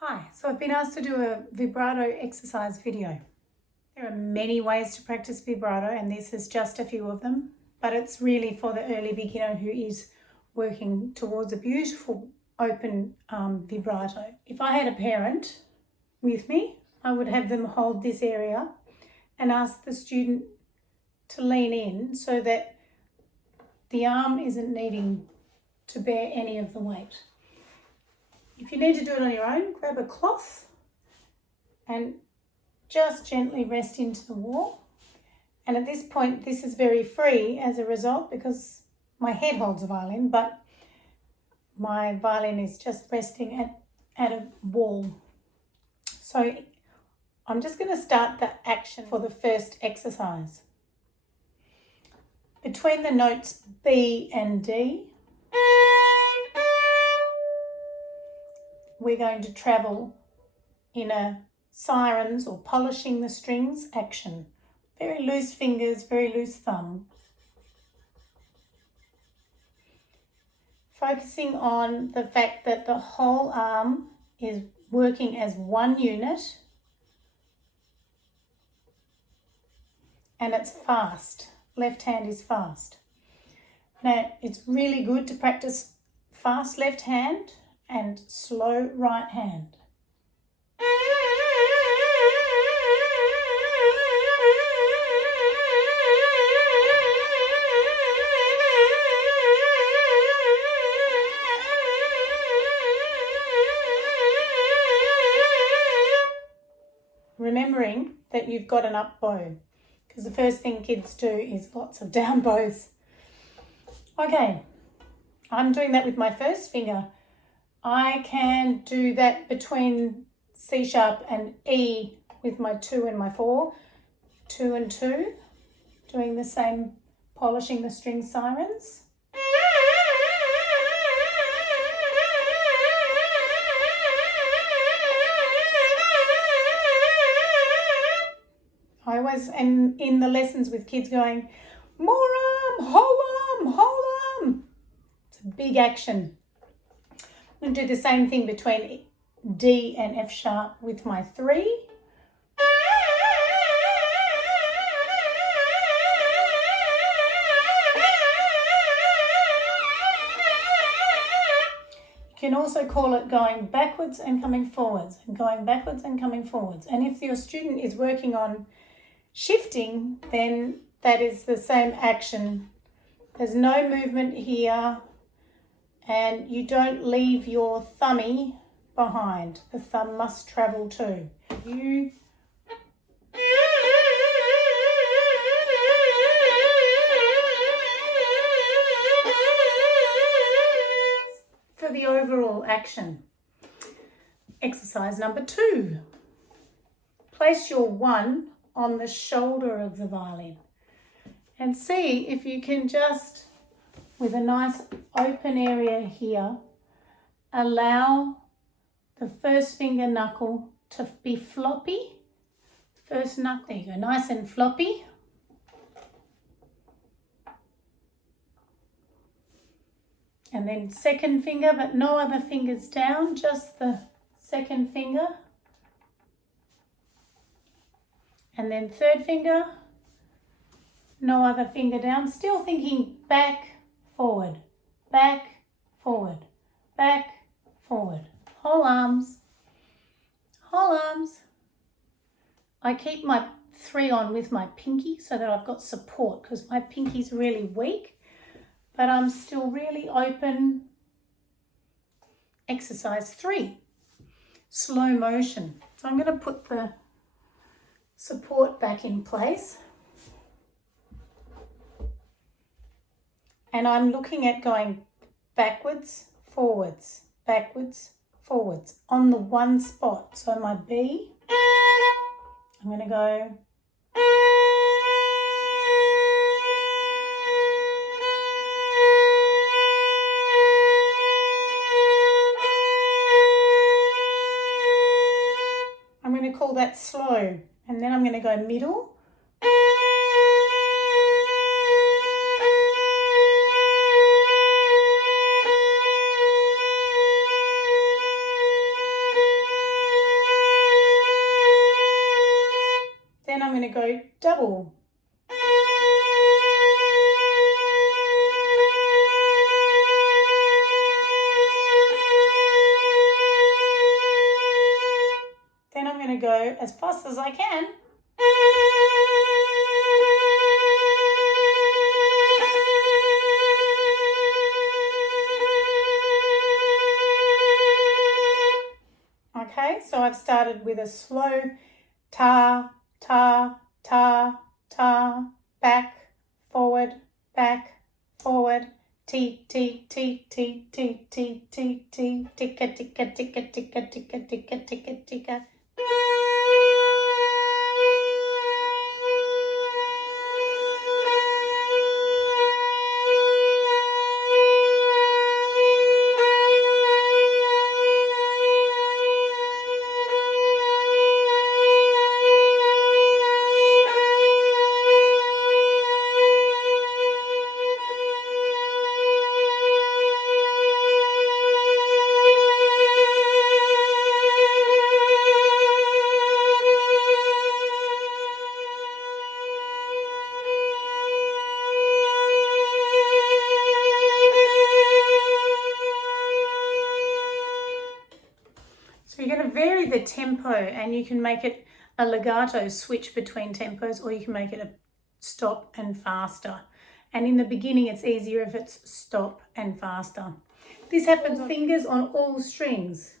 Hi, so I've been asked to do a vibrato exercise video. There are many ways to practice vibrato and this is just a few of them, but it's really for the early beginner who is working towards a beautiful open vibrato. If I had a parent with me, I would have them hold this area and ask the student to lean in so that the arm isn't needing to bear any of the weight. If you need to do it on your own, grab a cloth and just gently rest into the wall. And at this point, this is very free as a result because my head holds a violin, but my violin is just resting at a wall. So I'm just going to start the action for the first exercise. Between the notes B and D, we're going to travel in a sirens or polishing the strings action. Very loose fingers, very loose thumb. Focusing on the fact that the whole arm is working as one unit and it's fast. Left hand is fast. Now, it's really good to practice fast left hand and slow right hand. Remembering that you've got an up bow, because the first thing kids do is lots of down bows. Okay, I'm doing that with my first finger. I can do that between C sharp and E with my 2 and my 4, 2 and 2, doing the same, polishing the string sirens. I always am in the lessons with kids going, more arm, whole arm, whole arm. It's a big action. I'm going to do the same thing between D and F sharp with my 3. You can also call it going backwards and coming forwards and going backwards and coming forwards. And if your student is working on shifting, then that is the same action. There's no movement here. And you don't leave your thummy behind. The thumb must travel too. For the overall action. Exercise number 2. Place your 1 on the shoulder of the violin and see if you can just, with a nice open area here, allow the first finger knuckle to be floppy. First knuckle, there you go, nice and floppy. And then second finger, but no other fingers down, just the second finger. And then third finger, no other finger down, still thinking back, forward, back, forward, back, forward. Whole arms, whole arms. I keep my 3 on with my pinky so that I've got support because my pinky's really weak, but I'm still really open. Exercise 3, slow motion. So I'm going to put the support back in place. And I'm looking at going backwards, forwards, backwards, forwards on the one spot. So my B, I'm going to go I'm going to call that slow. And then I'm going to go middle. go double. Then I'm going to go as fast as I can. Okay, so I've started with a slow ta, ta, ta, ta, back, forward, T, T, T, T, T, T, T, T, ticka, ticka, ticka, ticka, ticka, ticka, ticka, ticka. So you're going to vary the tempo, and you can make it a legato switch between tempos, or you can make it a stop and faster. And in the beginning, it's easier if it's stop and faster. This happens fingers on all strings.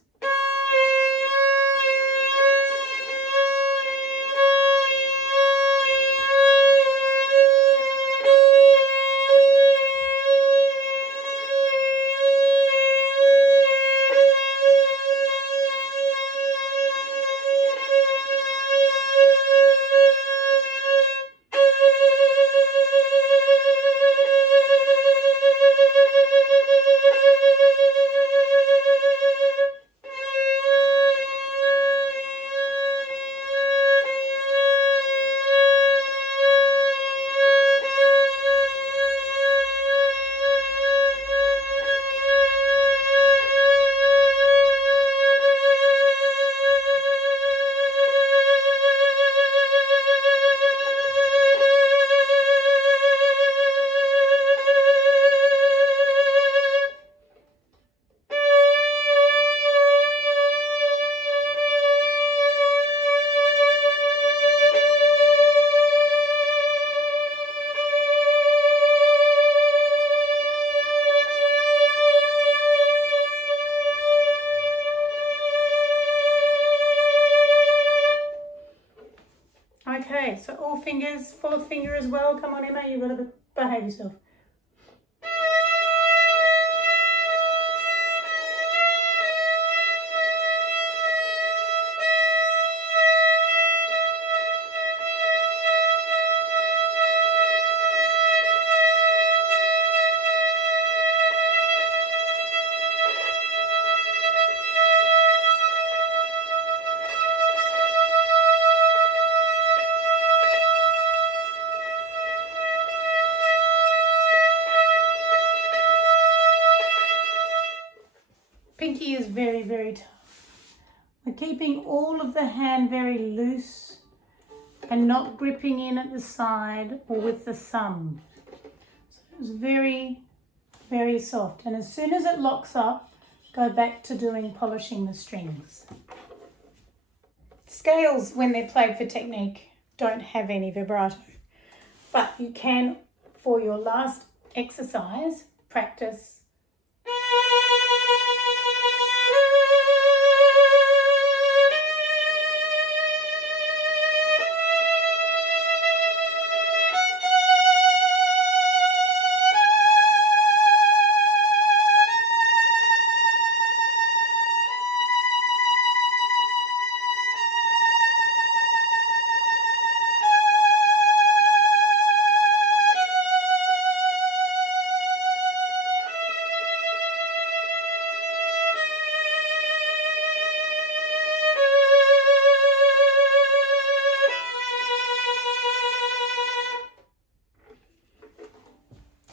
Okay, so all fingers, fourth finger as well. Come on, Emma, you've got to behave yourself. Pinky is very, very tough. We're keeping all of the hand very loose and not gripping in at the side or with the thumb. So it's very, very soft. And as soon as it locks up, go back to doing polishing the strings. Scales, when they're played for technique, don't have any vibrato. But you can, for your last exercise, practice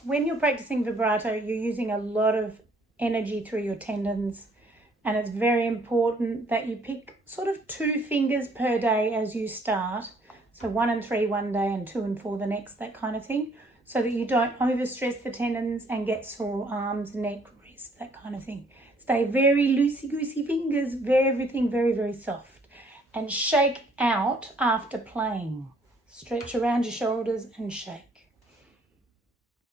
when you're practicing vibrato, you're using a lot of energy through your tendons, and it's very important that you pick sort of 2 fingers per day as you start, So 1 and 3 one day and 2 and 4 the next, that kind of thing, so that you don't overstress the tendons and get sore arms, neck, wrist, that kind of thing. Stay very loosey-goosey fingers, everything very, very soft. And shake out after playing. Stretch around your shoulders and shake.